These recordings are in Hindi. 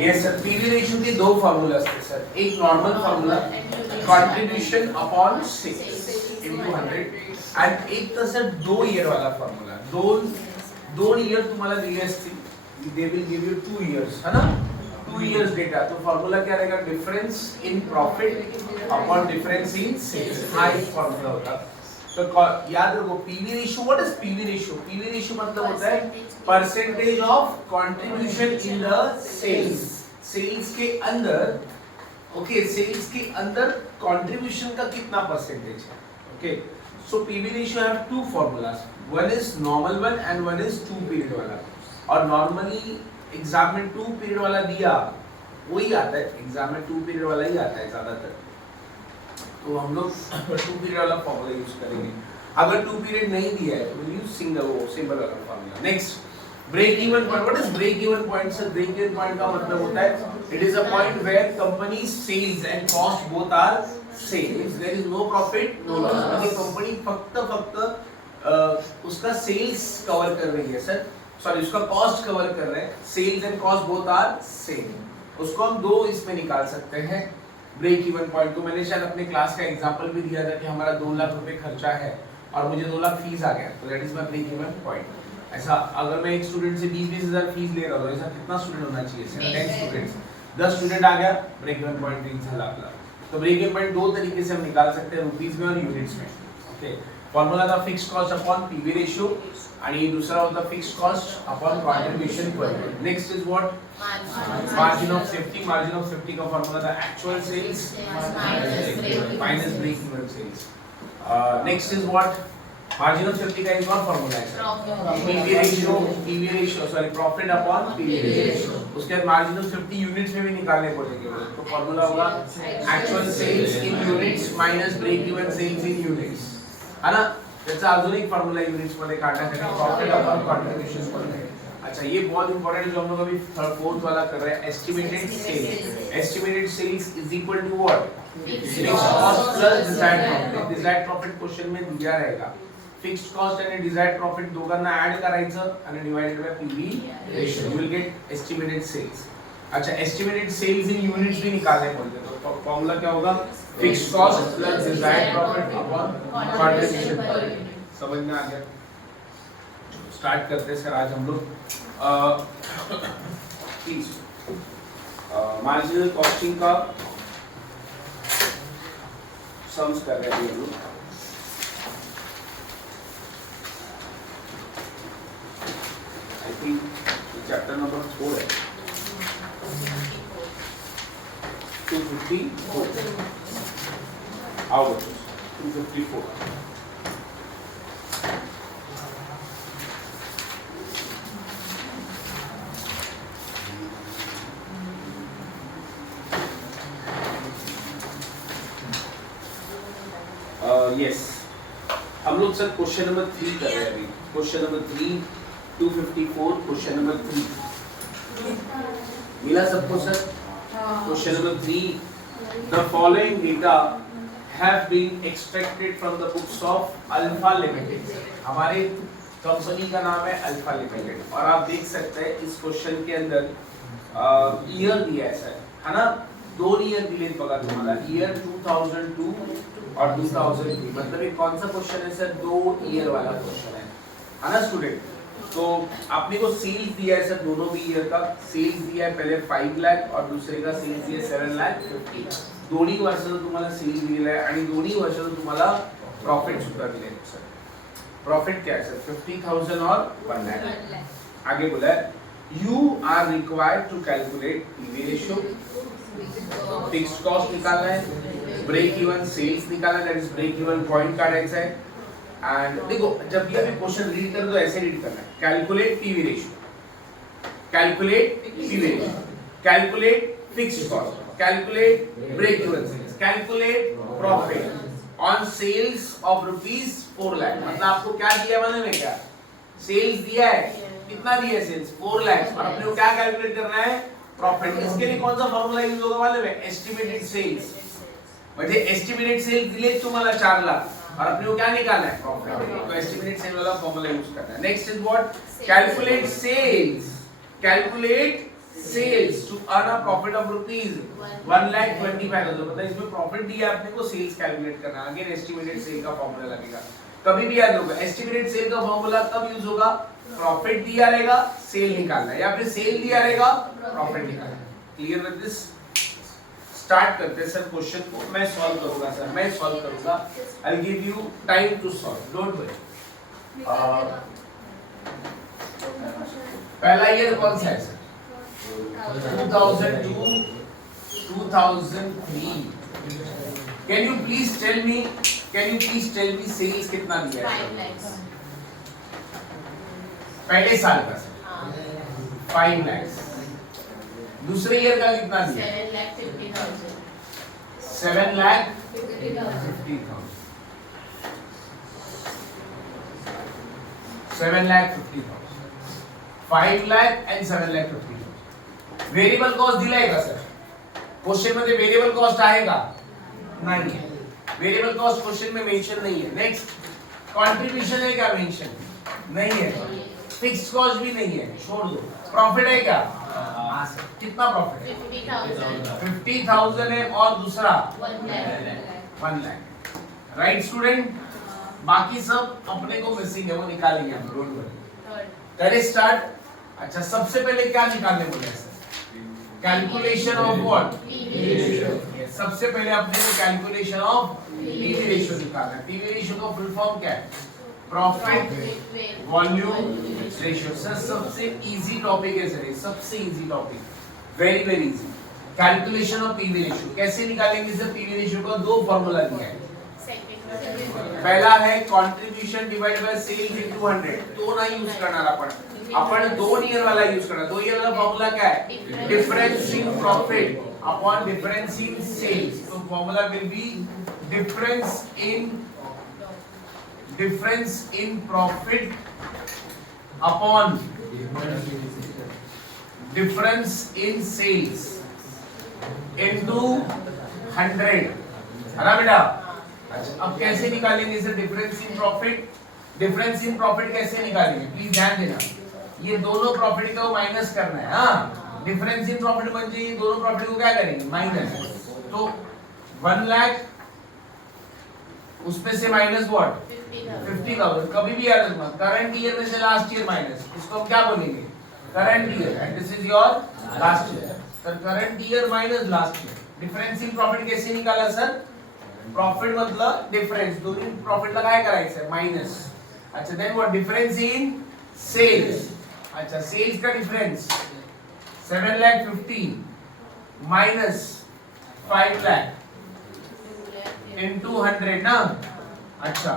यस सर, पीवी रेशियो के दो फॉर्मूला असते सर. एक normal formula contribution upon 6 into 100 आणि एक तसं 2 ईयर वाला फॉर्मूला. दोन ईयर तुम्हाला दिले असतील, they will give you 2 years, है ना, 2 इयर्स डेटा. तो फॉर्मूला क्या रहेगा? Difference in profit upon difference in sales. हा एक फॉर्मूला होता. तो याद रखो PV ratio. What is PV ratio? PV ratio मतलब होता है percentage of contribution in the sales. Sales के अंदर, ओके, सेल्स के अंदर कंट्रीब्यूशन का कितना परसेंटेज है. Okay, so PV ratio have two formulas. One is normal one and one is 2 period वाला. और नॉर्मली एग्जाम में 2 पीरियड वाला दिया वही आता है, एग्जाम में 2 पीरियड वाला ही आता है ज्यादातर. तो हम लोग 2 पीरियड वाला फॉर्मूला यूज करेंगे. अगर 2 पीरियड नहीं दिया है तो विल यूज सिंगल वाला formula. Next, break even point. What is break even point sir? Break even point का मतलब होता है it is a point where company sales and cost both are same. There is no profit no loss. म्हणजे कंपनी फक्त उसका सेल्स कवर कर रही है सर, सॉरी उसका कॉस्ट कवर कर रहे हैं. Sales and cost both are same. उसको हम दो इसमें निकाल सकते हैं ब्रेक इवन पॉइंट को. मैंने शायद अपने क्लास का एग्जांपल भी दिया था कि हमारा 2 लाख रुपए खर्चा है और मुझे 2 लाख फीस आ गया, तो that is my break even point. ऐसा अगर मैं एक स्टूडेंट से 20-20 हजार फीस ले रहा हूँ, ऐसा कितना स्टूडेंट होना चाहिए? 10 स्टूडेंट्स, 10 स्टूडेंट आ गया, ब्रेक इवन पॉइंट रीच झाला आपला. तो ब्रेक इवन पॉइंट दो तरीके से हम निकाल सकते हैं, रुपीस में और यूनिट्स में. ओके, फॉर्मूला था fixed cost upon PV ratio आणि दूसरा होता fixed cost upon contribution per unit. Next is what? Margin of safety. Margin of safety का फॉर्मूला था actual sales minus break even sales. Next is what? Margin of safety का एक और फॉर्मूला है PV ratio sorry profit upon PV ratio. उसके बाद मार्जिन ऑफ सेफ्टी यूनिट्स में भी निकालने पड़ेंगे. तो फॉर्मूला होगा actual sales in units minus break even sales in units, है ना. त्याचा अजून एक फॉर्मूला यूनिट्स मध्ये काढण्यासाठी प्रॉफिट अपॉन कंट्रीब्यूशन पर. अच्छा, ये बहुत इंपॉर्टेंट है जो हम लोग अभी फोर्थ वाला कर रहे हैं. Estimated sales. Estimated sales is equal to what? Fixed cost plus desired profit. Desired profit question में दिया रहेगा. फिक्स्ड कॉस्ट आणि डिजायर्ड प्रॉफिट दोघांना ऐड करायचं आणि divided by PV ratio. You will get estimated sales. अच्छा, एस्टिमेटेड सेल्स इन यूनिट्स भी निकालने पड़ते. तो फॉर्मूला क्या होगा? Fixed cost plus desired profit upon contribution per unit. समझ में आ गया? स्टार्ट करते हैं सर आज हम लोग. प्लीज मार्जिनल कॉस्टिंग का सम्स कर रहे हैं हम लोग. आई थिंक चैप्टर नंबर 4 है, 254. आओ बच्चों, 254. यस, हम लोग सर क्वेश्चन नंबर 3 कर रहे हैं अभी. Question number 3 254. क्वेश्चन नंबर 3 मिला सबको sir? Question number 3, the following data have been extracted from the books of Alpha Limited. हमारे कंपनी का नाम है अल्फा लिमिटेड. और आप देख सकते हैं इस क्वेश्चन के अंदर ईयर दिया है सर, है ना. 2 ईयर दिले बघा तुम्हाला, ईयर 2002 और 2003. मतलब ये कौन सा क्वेश्चन है सर? 2 ईयर वाला क्वेश्चन है ना स्टूडेंट. तो आपने को सेल्स दिया है सर दोनों भी ईयर का. सेल्स दिया है पहले 5 लाख और दूसरे का सेल्स दिया 7 लाख 50. दोन्ही वर्षाचं तुम्हाला सेल दिलेला आहे आणि दोन्ही वर्षाचं तुम्हाला प्रॉफिट सुद्धा दिले सर. प्रॉफिट क्या है सर? 50,000 और 1 लाख. आगे बोला है you are required to calculate PV ratio. Fixed cost निकालना है, ब्रेक इवन सेल्स निकालना है, that is break even point काढायचा है. एंड देखो जब भी अभी क्वेश्चन रीड कर दो ऐसे रीड करना है. Calculate PV ratio, calculate PV ratio, calculate fixed cost, calculate break even sales, calculate profit on sales of rupees 4 lakh. मतलब आपको क्या दिया मालूम है क्या? सेल्स दिया है. कितना दिया है सेल्स? 4 लाख. और अपने को क्या कैलकुलेट करना है? प्रॉफिट. इसके लिए कौन सा फॉर्मूला यूज होगा मालूम है? Estimated sales. म्हणजे एस्टिमेटेड सेल्स दिले तुम्हाला 4 लाख और अपने को क्या निकालना है? प्रॉफिट. तो एस्टिमेटेड सेल वाला फॉर्मूला यूज करना है. Next is what? Calculate sales calculate sales to earn a profit of rupees 1,25,000। मतलब इसमें प्रॉफिट दिया आपने को, सेल्स कैलकुलेट करना। अगेन एस्टिमेटेड सेल का फॉर्मूला लगेगा, कभी भी याद होगा एस्टिमेटेड सेल का फॉर्मूला तब यूज होगा प्रॉफिट दिया रहेगा सेल निकालना है, या फिर सेल दिया रहेगा प्रॉफिट निकालना है। Clear with this? स्टार्ट करते हैं सर क्वेश्चन को। मैं सॉल्व करूंगा सर, मैं सॉल्व करूंगा। I will give you time to solve, don't worry. पहला ईयर कौन सा है sir? 2002 2003। Can you please tell me sales कितना दिया है? 5 lakhs। पहले साल का सर 5 lakhs। दूसरे ईयर का कितना दिया? 7,50,000। 7,50,000। 7,50,000, 5 lakh and 7,50,000। वेरिएबल कॉस्ट दिलाय का सर? क्वेश्चन मध्ये वेरिएबल कॉस्ट आहे का? नाही है। वेरिएबल कॉस्ट क्वेश्चन में मेंशन नहीं है। नेक्स्ट, कंट्रीब्यूशन है क्या मेंशन? नहीं है। फिक्स्ड कॉस्ट भी नहीं है, छोड़ दो। प्रॉफिट है क्या? हां सर। कितना प्रॉफिट है? 50,000। 50,000 है, और दूसरा 1 lakh। 1 लाख। Right student? बाकी सब अपने को मिसिंग है, वो निकालेंगे हम, डोंट वरी। करें स्टार्ट। अच्छा, सबसे पहले क्या निकालने बोले sir? Calculation of what? PV ratio. सबसे पहले अपने को कैलकुलेशन ऑफ पीवी रेशियो निकालना है। पीवी रेशियो का फुल फॉर्म क्या है? Profit volume ratio. सर सबसे इजी टॉपिक है सर, ये सबसे easy topic, very very easy. Calculation of PV ratio कैसे निकालेंगे सर? पीवी रेशियो का दो फॉर्मूला दिया है। पहला है contribution divided by sales into 100। तो ना यूज करणार आपण 2 ईयर वाला यूज करणार। 2 ईयर वाला फॉर्मूला क्या है? Difference in profit upon difference in sales. तो formula will be difference in profit upon difference in sales into 100। है ना बेटा? अच्छा, अब कैसे निकालेंगे sir difference in profit? Difference in profit कैसे निकालेंगे, प्लीज ध्यान देना। ये दोनों प्रॉफिट को माइनस करना है। हाँ, डिफरेंस इन प्रॉफिट म्हणजे ये दोनों प्रॉफिट को क्या करेंगे? माइनस। तो 1 लाख उसमें से माइनस व्हाट? 50,000। कभी भी याद रखना, करंट ईयर में से लास्ट ईयर माइनस, इसको हम क्या बोलेंगे? Current year, and this is your last year. तो current year minus last year. Difference in profit कैसे निकाला सर? प्रॉफिट मतलब डिफरेंस, दोन्ही प्रॉफिटला काय करायचं? माइनस। अच्छा, then what? Difference in sales. अच्छा, सेल्स का डिफरेंस 7,50,000 माइनस 5 लाख इनटू 100 ना। अच्छा,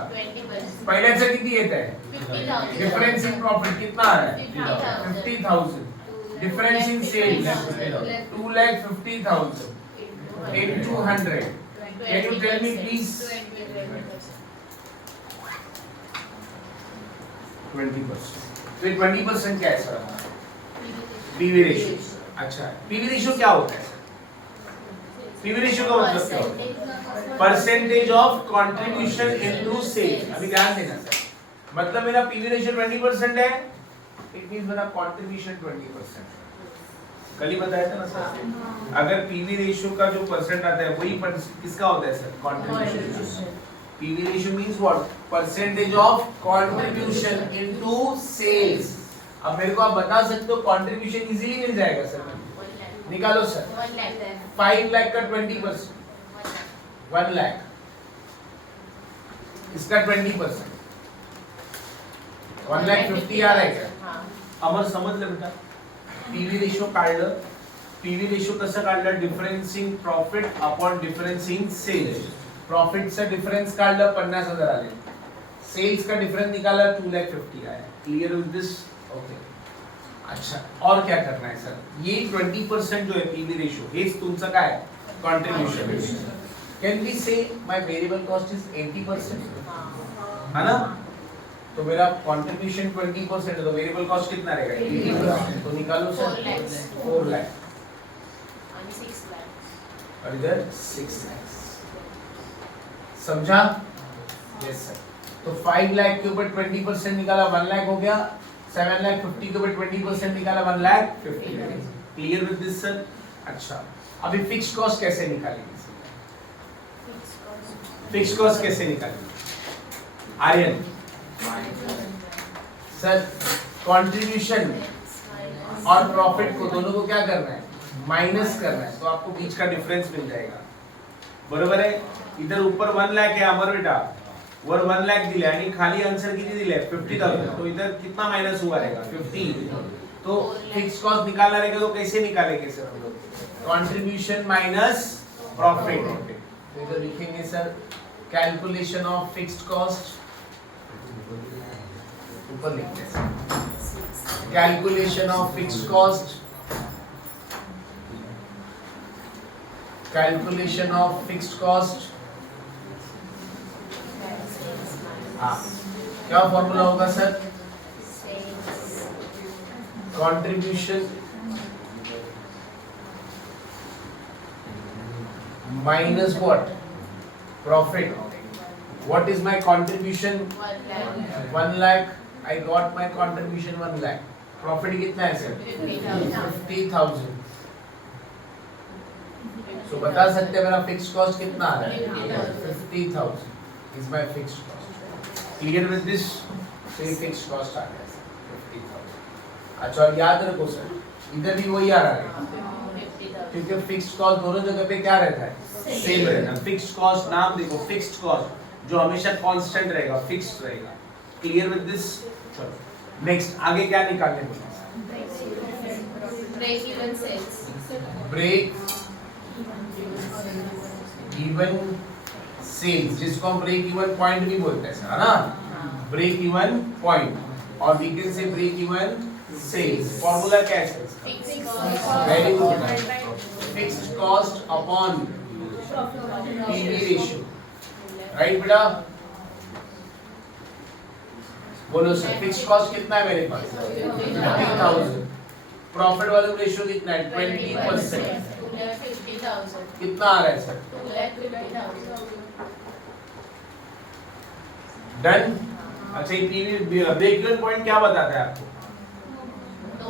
20%। किती येत आहे? 50,000। डिफरेंस इन प्रॉफिट कितना आ रहा है? 50,000। Difference in sales 2,50,000 into 100। Can you tell me please? 20%। तो 20% क्या है सर? PV ratio. अच्छा, पीवी रेशियो क्या होता है? पीवी रेशियो का मतलब क्या होता है? Percentage of contribution into sale. अभी ध्यान देना सर, मतलब मेरा पीवी रेशियो 20% है, इट मींस मेरा कंट्रीब्यूशन 20%। कल ही बताया था ना सर, अगर पीवी रेशियो का जो परसेंट आता है वही किसका होता है sir? Contribution. PV ratio means what? Percentage of contribution into sales. अब मेरे को आप बता सकते हो कंट्रीब्यूशन इजीली मिल जाएगा सर, निकालो सर। 5 लाख का 20%, 1 लाख, इसका 20%, 1,50,000 आ रहा है क्या? अमर समजलं बेटा? पीवी रेशियो काढलं। पीवी रेशियो कसं काढलं? Difference in profit upon difference in sales. प्रॉफिटचा डिफरेंस काढलं 50,000 आले, सेल्स का डिफरेंस निकाला 2,50,000 आया। Clear with this? ओके। अच्छा, और क्या करना है सर? ये 20% जो है पीवी रेशियो, हेच तुमचं काय? कंट्रीब्यूशन। कैन वी से माय वेरिएबल कॉस्ट इज 80%, है ना? तो मेरा कंट्रीब्यूशन 20% है, तो वेरिएबल कॉस्ट कितना रहेगा? 80%। तो निकालो सर 4 लाख और 6 लाख और इधर 6 लाख। समझा? Yes sir. तो 5 लाख के ऊपर 20% निकाला 1 लाख हो गया, 7 लाख 50 के ऊपर 20% निकाला 1 lakh 50। Clear with this sir? अच्छा, अभी फिक्स्ड कॉस्ट कैसे निकालेंगे? फिक्स्ड कॉस्ट कैसे निकालेंगे? आर्यन सर, कंट्रीब्यूशन और प्रॉफिट को दोनों को क्या करना है? माइनस करना है, तो आपको बीच का डिफरेंस मिल जाएगा। बरोबर है? इधर ऊपर 1 लाख है अमर बेटा, वर 1 लाख दिले आणि खाली आंसर किती दिले 50,000, तो इधर कितना माइनस हुआ रहेगा 50। तो फिक्स्ड कॉस्ट निकालना रहेगा, तो कैसे निकालेंगे सर हम लोग? Contribution minus profit. तो इधर लिखेंगे sir calculation of fixed cost, ऊपर लिखते हैं calculation of fixed cost, calculation of fixed cost. हाँ, क्या फॉर्मूला होगा sir? Contribution minus what? Profit. What is my contribution? 1 lakh. I got my contribution 1 lakh. Profit कितना है सर? 50,000. So बता सकते हैं मेरा फिक्स्ड कॉस्ट कितना आ रहा है? 50,000 is my fixed cost. Clear with this? So ये फिक्स्ड कॉस्ट आ गया सर 50,000. अच्छा, और याद रखो सर, इधर भी वही आ रहा है, क्योंकि फिक्स्ड कॉस्ट दोनों जगह पे क्या रहता है? सेम रहता है। फिक्स्ड कॉस्ट नाम देखो, फिक्स्ड कॉस्ट जो हमेशा कांस्टेंट रहेगा, फिक्स्ड रहेगा। Clear with this? चलो नेक्स्ट, आगे क्या निकालने बोला? Break even sales. Break even sales, जिसको हम ब्रेक इवन पॉइंट भी बोलते हैं सर, है ना? ब्रेक इवन पॉइंट, और we can say break even sales. Formula क्या है sir? Very good, fixed cost upon PV ratio. Right बेटा? बोलो सर, फिक्स्ड कॉस्ट कितना है मेरे पास? 50,000। प्रॉफिट वाला रेशियो कितना है? 20%। कितना आ रहा है सर? डन। अच्छा, ये पीवी ब्रेक इवन पॉइंट क्या बताता है आपको?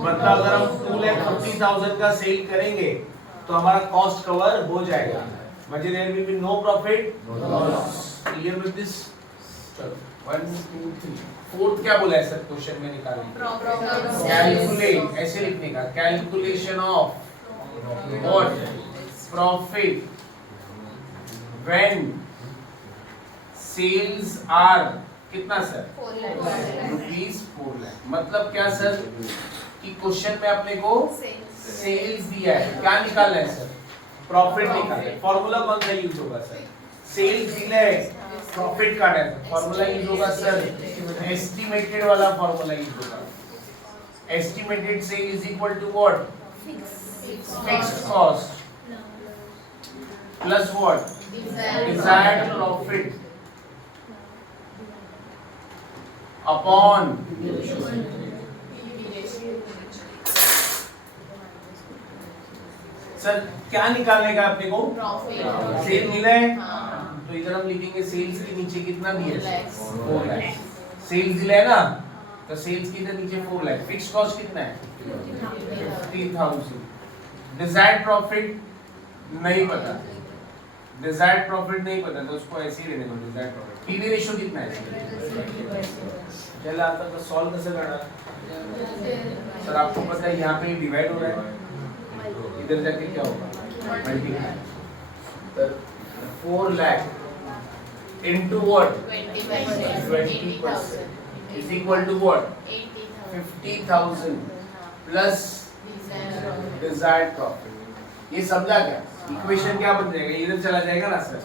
मतलब अगर हम 2,50,000 का सेल करेंगे तो हमारा कॉस्ट कवर हो जाएगा, मतलब there will be no profit no loss. Clear with this? चलो 1 2 3, फोर्थ क्या बोला है सर क्वेश्चन में निकालने? कैलकुलेट, ऐसे लिखने का, calculation of what? Profit when sales are कितना सर? रुपीज 4 लाख। मतलब क्या सर कि क्वेश्चन में अपने को सेल्स दिया है, क्या निकालना है सर? प्रॉफिट निकालना है। फॉर्मूला कौन सा यूज होगा सर? सेल्स दिया है, प्रॉफिट का है, फॉर्मूला यूज होगा सर एस्टिमेटेड वाला फॉर्मूला यूज होगा। Estimated sale is equal to what? Fixed cost plus what? Desired profit upon sir क्या निकालने का अपने को? सेल मिला है, तो इधर हम लिखेंगे सेल्स के नीचे कितना दिया है? 4 लाख। सेल्स दिया है ना, तो सेल्स के इधर नीचे 4 लाख। फिक्स्ड कॉस्ट कितना है? 50,000। डिजायर्ड प्रॉफिट नहीं पता, डिजायर्ड प्रॉफिट नहीं पता, तो उसको ऐसे ही रहने दो। डिजायर्ड प्रॉफिट पीवी रेशियो कितना है? चला आता तो सॉल्व कैसे करना सर? आपको पता है यहाँ पे डिवाइड हो रहा है, इधर जाके क्या होगा? मल्टीप्लाई। तो 4 lakh into what? 20% is equal to what? 50,000 plus desired profit. ये समझा क्या? इक्वेशन क्या बन जाएगा? इधर चला जाएगा ना सर,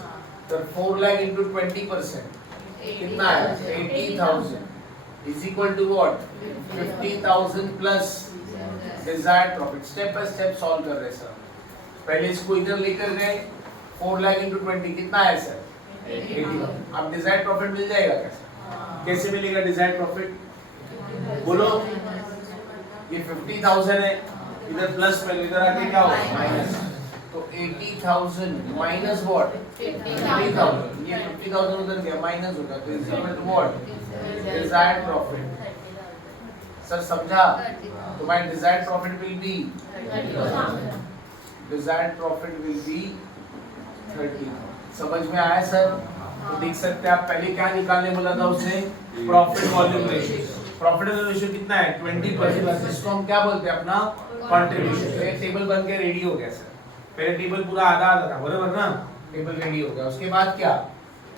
तो 4 लाख इनटू 20% कितना है? 80,000 is equal to what? 50,000 plus desired profit. Step by step solve कर रहे हैं सर। पहले इसको इधर लेकर गए, 4 लाख इनटू 20 कितना है सर? 80,000। अब डिजायर्ड प्रॉफिट मिल जाएगा कैसे? कैसे मिलेगा डिजायर्ड प्रॉफिट? बोलो। ये 50,000 है, इधर प्लस पहले इधर आके क्या होगा? माइनस। तो 80,000 माइनस व्हाट? 50,000। ये 50,000 उधर गया, माइनस होगा, तो is equal to what? Desired profit. Sir समझा? तो my desired profit will be 30,000। समझ में आया सर? तो देख सकते हैं आप, पहले क्या निकालने बोला था उसने? Profit volume ratio. Profit volume ratio कितना है? 20%। इसको हम क्या बोलते हैं? अपना कंट्रीब्यूशन। तो ये टेबल बन के रेडी हो गया सर। पहले टेबल पूरा आधा आधा था, बरोबर ना? टेबल रेडी हो गया। उसके बाद क्या?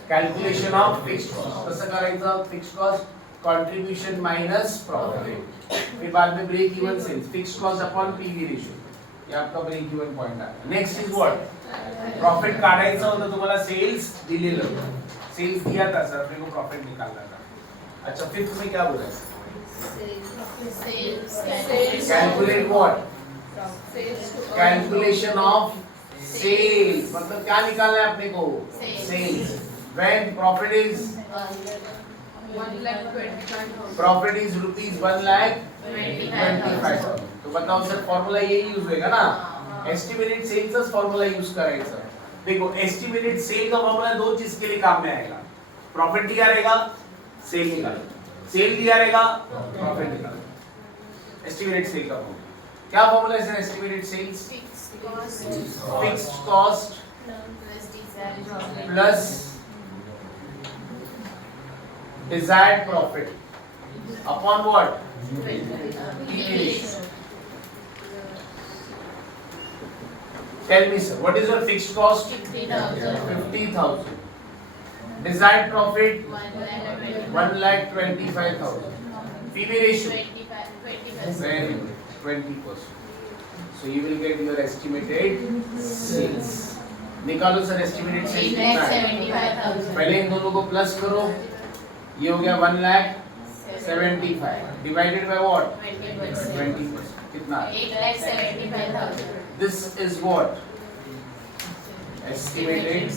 Calculation of fixed cost. कसं करायचं? Fixed cost contribution minus profit. फिर बाद में break even sales, fixed cost upon PV ratio. ये आपका ब्रेक इवन पॉइंट है। Next is what? प्रॉफिट काढायचं होतं तुम्हाला, सेल्स दिलेलं होतं, सेल्स दिया था सर, अपने को प्रॉफिट निकालना था। अच्छा फिर तुम्हें क्या बोला? Calculate what? Calculation of sales. मतलब क्या निकालना है अपने को? Sales. When profit is rupees 1,25,000। तो बताओ सर, फॉर्मूला यही यूज होएगा ना? एस्टिमेटेड सेल्स का फॉर्मूला यूज करायचा। देखो एस्टिमेटेड सेल का फॉर्मूला दो चीज के लिए काम में आएगा। प्रॉफिट दिया रहेगा, सेल निकालो। सेल दिया रहेगा, प्रॉफिट निकालो। एस्टिमेटेड सेल का फॉर्मूला क्या? फॉर्मूला है sir estimated sales? Fixed cost plus desired profit upon what? Tell me sir, what is your fixed cost? 50,000. Desired profit 1,25,000. PV ratio very good, 20%. So you will get your estimated sales. निकालो सर एस्टिमेटेड सेल्स कितना है? पहले इन दोनों को प्लस करो, ये हो गया 1,75,000 डिवाइडेड बाय व्हाट? 20%। कितना? 1,75,000। This is what? Estimated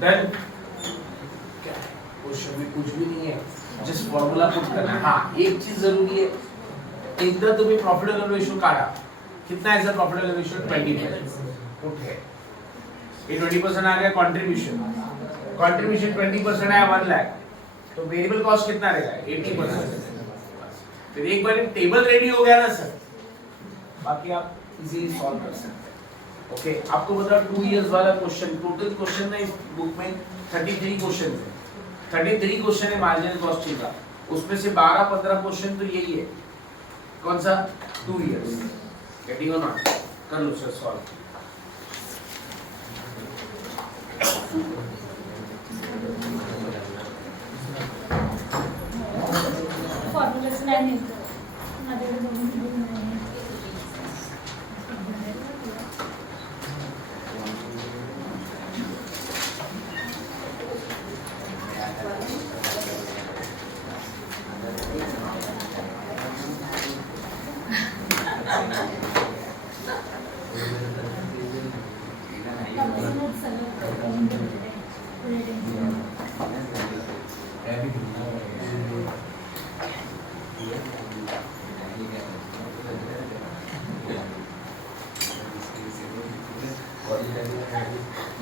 done. क्या क्वेश्चन में कुछ भी नहीं है, जस्ट फॉर्मूला पुट करना है। हाँ एक चीज जरूरी है, एकदा तुम्ही प्रॉफिट वॉल्यूम रेशियो काढा। कितना है sir profit volume ratio? 20%। Okay, ये 20% आ गया कंट्रीब्यूशन। कंट्रीब्यूशन 20% आया 1 लाख, तो वेरिएबल कॉस्ट कितना रहेगा? 80%। फिर एक बार टेबल रेडी हो गया ना सर, बाकी आप इजीली सॉल्व कर सकते हैं। ओके, आपको बताओ 2 इयर्स वाला क्वेश्चन, टोटल क्वेश्चन है इस बुक में 33 क्वेश्चन है। 33 क्वेश्चन है मार्जिनल कॉस्टिंग का, उसमें से 12-15 क्वेश्चन तो यही है। कौन सा? 2 इयर्स। गेटिंग और नॉट? कर लो सर सॉल्व। फॉर्मूलाच नाही येत.